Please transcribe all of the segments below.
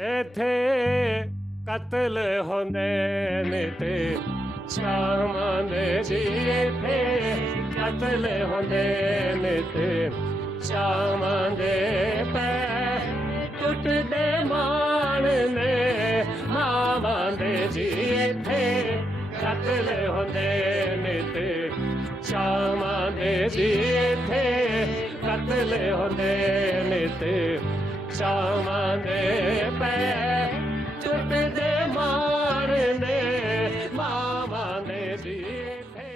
इथे कत्ल होंदे ने ते शामांदे जी इथे कत्ल होंदे ने ते शामांदे पे टुटदे मान ने मावांदे जी इथे कत्ल होंदे ने ते शामांदे जी इथे कत्ल होंदे ने ते शामांदे पे टुटदे मान ने मावांदे जी इथे.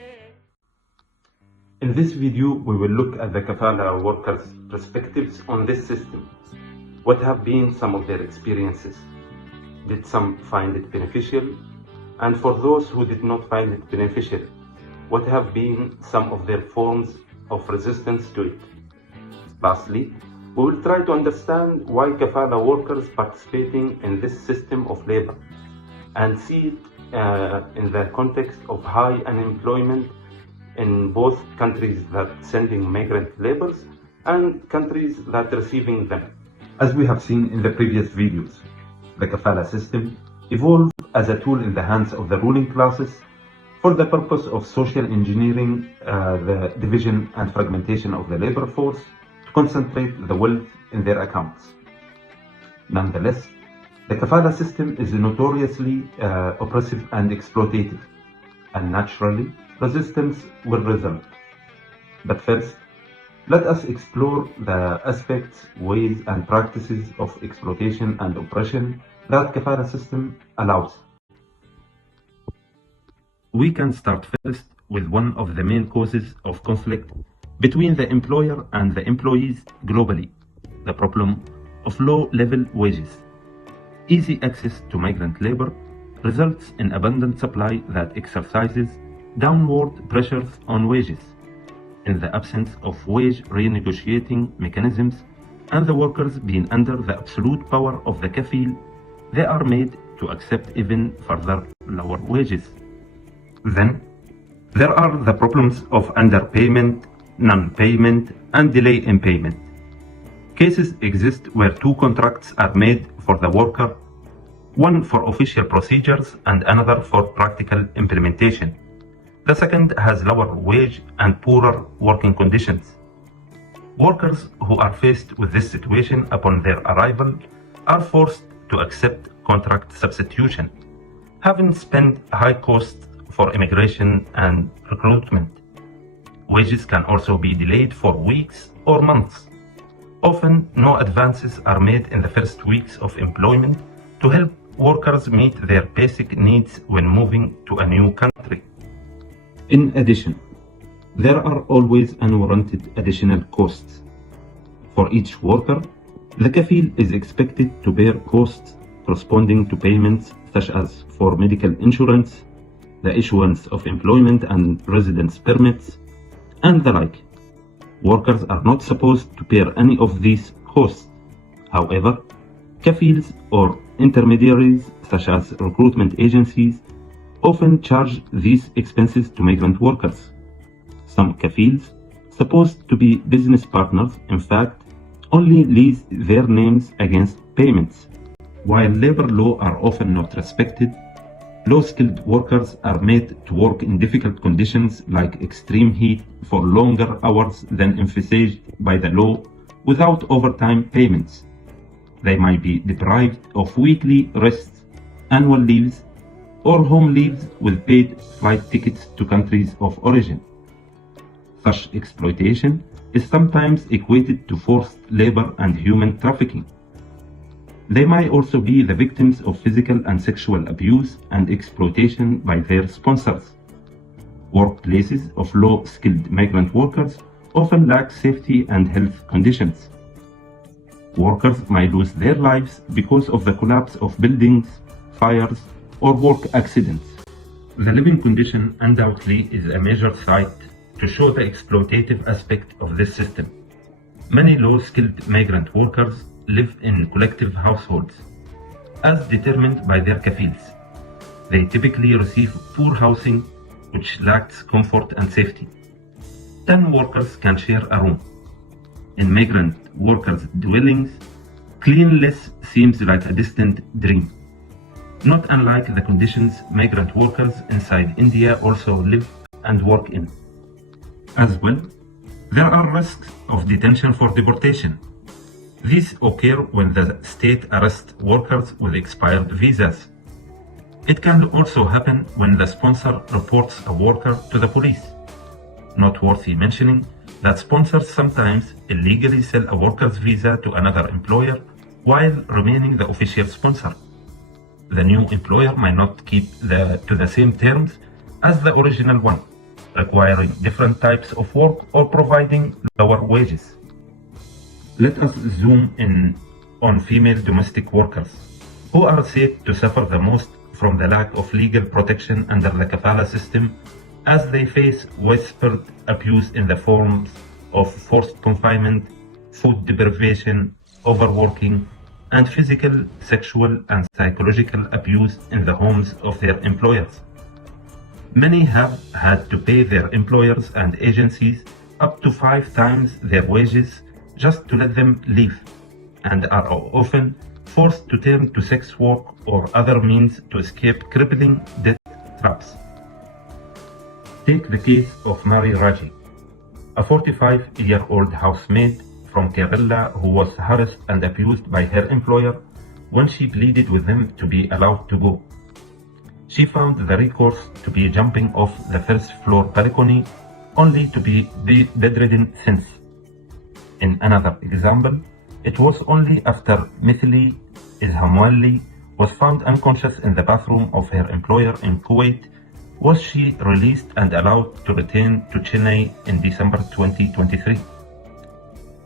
In this video, we will look at the Kafala workers' perspectives on this system. What have been some of their experiences? Did some find it beneficial? And for those who did not find it beneficial, what have been some of their forms of resistance to it? Lastly, we will try to understand why Kafala workers participating in this system of labor and see it in the context of high unemployment in both countries that sending migrant laborers and countries that receiving them. As we have seen in the previous videos, the Kafala system evolved as a tool in the hands of the ruling classes for the purpose of social engineering the division and fragmentation of the labor force to concentrate the wealth in their accounts. Nonetheless, the Kafala system is notoriously oppressive and exploitative, and naturally, resistance will result. But first, let us explore the aspects, ways, and practices of exploitation and oppression that Kafala system allows. We can start first with one of the main causes of conflict between the employer and the employees globally, the problem of low-level wages. Easy access to migrant labor results in abundant supply that exercises downward pressures on wages. In the absence of wage renegotiating mechanisms and the workers being under the absolute power of the kafil, they are made to accept even further lower wages. Then, there are the problems of underpayment, non-payment, and delay in payment. Cases exist where two contracts are made for the worker, one for official procedures and another for practical implementation. The second has lower wage and poorer working conditions. Workers who are faced with this situation upon their arrival are forced to accept contract substitution, having spent high costs for immigration and recruitment. Wages can also be delayed for weeks or months. Often, no advances are made in the first weeks of employment to help workers meet their basic needs when moving to a new country. In addition, there are always unwarranted additional costs. For each worker, the kafil is expected to bear costs corresponding to payments such as for medical insurance, the issuance of employment and residence permits, and the like. Workers are not supposed to bear any of these costs. However, kafils or intermediaries such as recruitment agencies often charge these expenses to migrant workers. Some kafils, supposed to be business partners, in fact, only lease their names against payments. While labor law are often not respected, low-skilled workers are made to work in difficult conditions like extreme heat for longer hours than envisaged by the law without overtime payments. They might be deprived of weekly rests, annual leaves, or home leaves with paid flight tickets to countries of origin. Such exploitation is sometimes equated to forced labor and human trafficking. They might also be the victims of physical and sexual abuse and exploitation by their sponsors. Workplaces of low-skilled migrant workers often lack safety and health conditions. Workers might lose their lives because of the collapse of buildings, fires, or work accidents. The living condition undoubtedly is a major site to show the exploitative aspect of this system. Many low-skilled migrant workers live in collective households, as determined by their kafils. They typically receive poor housing, which lacks comfort and safety. 10 workers can share a room. In migrant workers' dwellings, Cleanliness seems like a distant dream. Not unlike the conditions migrant workers inside India also live and work in. As well, there are risks of detention for deportation. These occur when the state arrests workers with expired visas. It can also happen when the sponsor reports a worker to the police. Noteworthy mentioning that sponsors sometimes illegally sell a worker's visa to another employer while remaining the official sponsor. The new employer might not keep to the same terms as the original one, requiring different types of work or providing lower wages. Let us zoom in on female domestic workers, who are said to suffer the most from the lack of legal protection under the Kafala system, as they face widespread abuse in the forms of forced confinement, food deprivation, overworking, and physical, sexual, and psychological abuse in the homes of their employers. Many have had to pay their employers and agencies up to 5 times their wages just to let them leave, and are often forced to turn to sex work or other means to escape crippling debt traps. Take the case of Mari Raji, a 45-year-old housemaid from Kerala who was harassed and abused by her employer when she pleaded with them to be allowed to go. She found the recourse to be jumping off the first floor balcony, only to be bedridden since. In another example, it was only after Mithili Ishamwali was found unconscious in the bathroom of her employer in Kuwait was she released and allowed to return to Chennai in December 2023.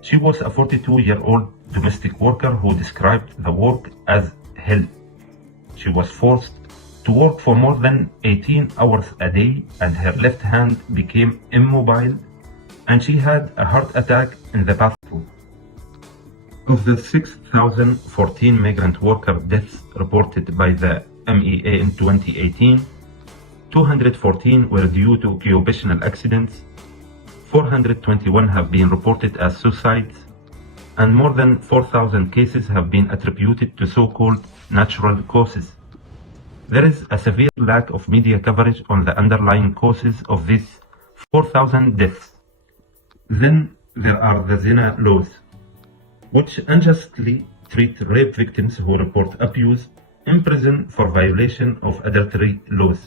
She was a 42-year-old domestic worker who described the work as hell. She was forced to work for more than 18 hours a day, and her left hand became immobile, and she had a heart attack in the bathroom. Of the 6,014 migrant worker deaths reported by the MEA in 2018, 214 were due to occupational accidents, 421 have been reported as suicides, and more than 4,000 cases have been attributed to so-called natural causes. There is a severe lack of media coverage on the underlying causes of these 4,000 deaths. Then there are the Zina laws, which unjustly treat rape victims who report abuse in prison for violation of adultery laws.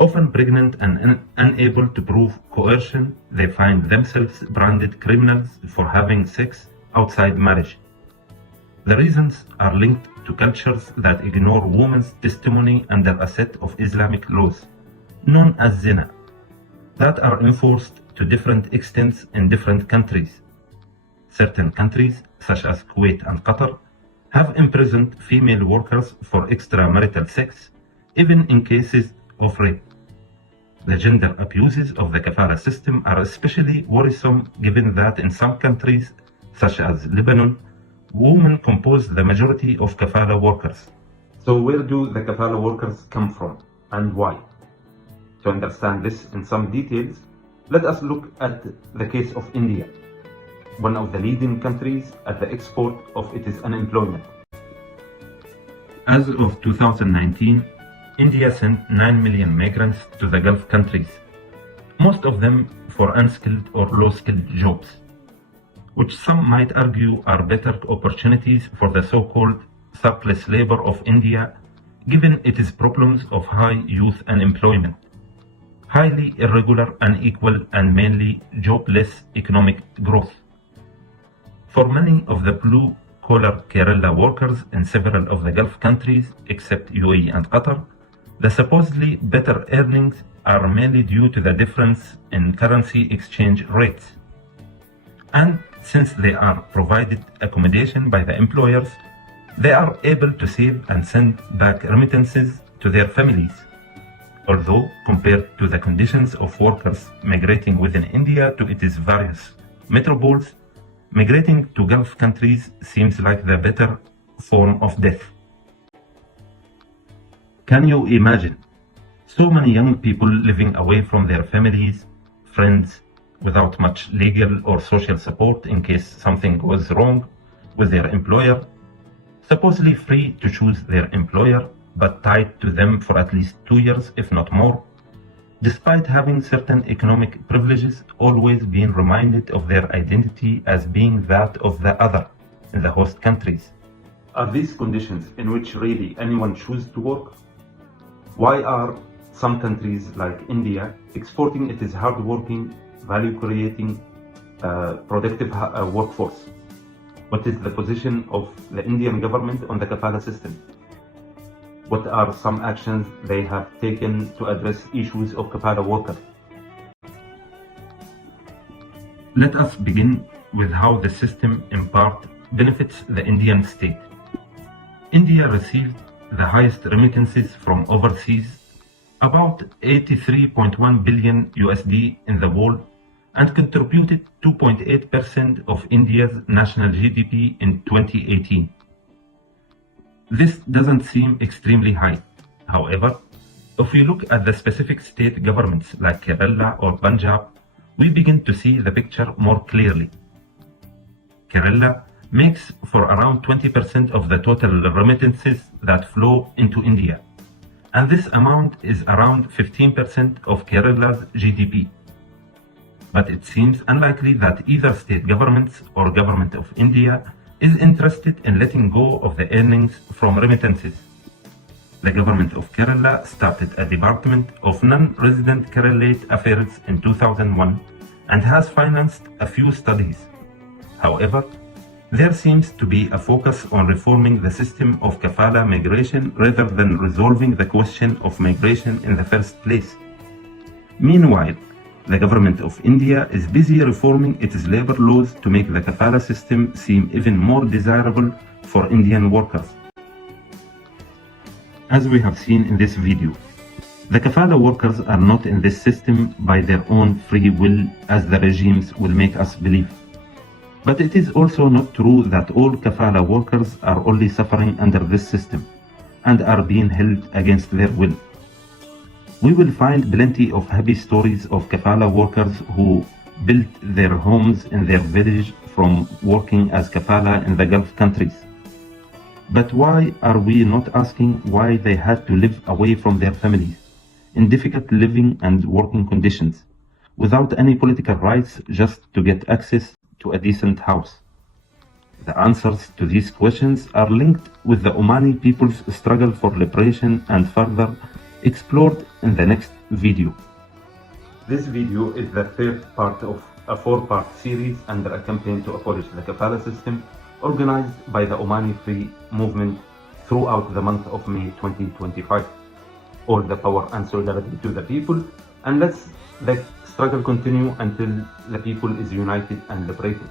Often pregnant and unable to prove coercion, they find themselves branded criminals for having sex outside marriage. The reasons are linked to cultures that ignore women's testimony under a set of Islamic laws, known as zina, that are enforced to different extents in different countries. Certain countries, such as Kuwait and Qatar, have imprisoned female workers for extramarital sex, even in cases of rape. The gender abuses of the Kafala system are especially worrisome given that in some countries, such as Lebanon, women compose the majority of Kafala workers. So where do the Kafala workers come from and why? To understand this in some details, let us look at the case of India, one of the leading countries at the export of its unemployment. As of 2019, India sent 9 million migrants to the Gulf countries, most of them for unskilled or low-skilled jobs, which some might argue are better opportunities for the so-called surplus labor of India, given its problems of high youth unemployment, highly irregular, unequal, and mainly jobless economic growth. For many of the blue-collar Kerala workers in several of the Gulf countries, except UAE and Qatar, the supposedly better earnings are mainly due to the difference in currency exchange rates. And since they are provided accommodation by the employers, they are able to save and send back remittances to their families. Although, compared to the conditions of workers migrating within India to its various metropoles, migrating to Gulf countries seems like the better form of death. Can you imagine so many young people living away from their families, friends, without much legal or social support in case something goes wrong, with their employer, supposedly free to choose their employer, but tied to them for at least 2 years, if not more, despite having certain economic privileges, always being reminded of their identity as being that of the other in the host countries. Are these conditions in which really anyone chooses to work? Why are some countries like India exporting its hard-working, value-creating, productive workforce? What is the position of the Indian government on the Kafala system? What are some actions they have taken to address issues of Kafala workers? Let us begin with how the system in part benefits the Indian state. India received the highest remittances from overseas, about 83.1 billion USD in the world, and contributed 2.8% of India's national GDP in 2018. This doesn't seem extremely high. However, if we look at the specific state governments like Kerala or Punjab, we begin to see the picture more clearly. Kerala makes for around 20% of the total remittances that flow into India, and this amount is around 15% of Kerala's GDP. But it seems unlikely that either state governments or government of India is interested in letting go of the earnings from remittances. The government of Kerala started a Department of Non-Resident Keralite Affairs in 2001 and has financed a few studies. However, there seems to be a focus on reforming the system of Kafala migration rather than resolving the question of migration in the first place. Meanwhile, the government of India is busy reforming its labor laws to make the Kafala system seem even more desirable for Indian workers. As we have seen in this video, the Kafala workers are not in this system by their own free will, as the regimes will make us believe. But it is also not true that all Kafala workers are only suffering under this system and are being held against their will. We will find plenty of happy stories of Kafala workers who built their homes in their village from working as Kafala in the Gulf countries. But why are we not asking why they had to live away from their families in difficult living and working conditions, without any political rights, just to get access to a decent house? The answers to these questions are linked with the Omani people's struggle for liberation and further explored in the next video. This video is the third part of a 4-part series under a campaign to abolish the Kafala system organized by the Omani Free Movement throughout the month of May 2025. All the power and solidarity to the people, and let's the struggle continue until the people is united and liberated.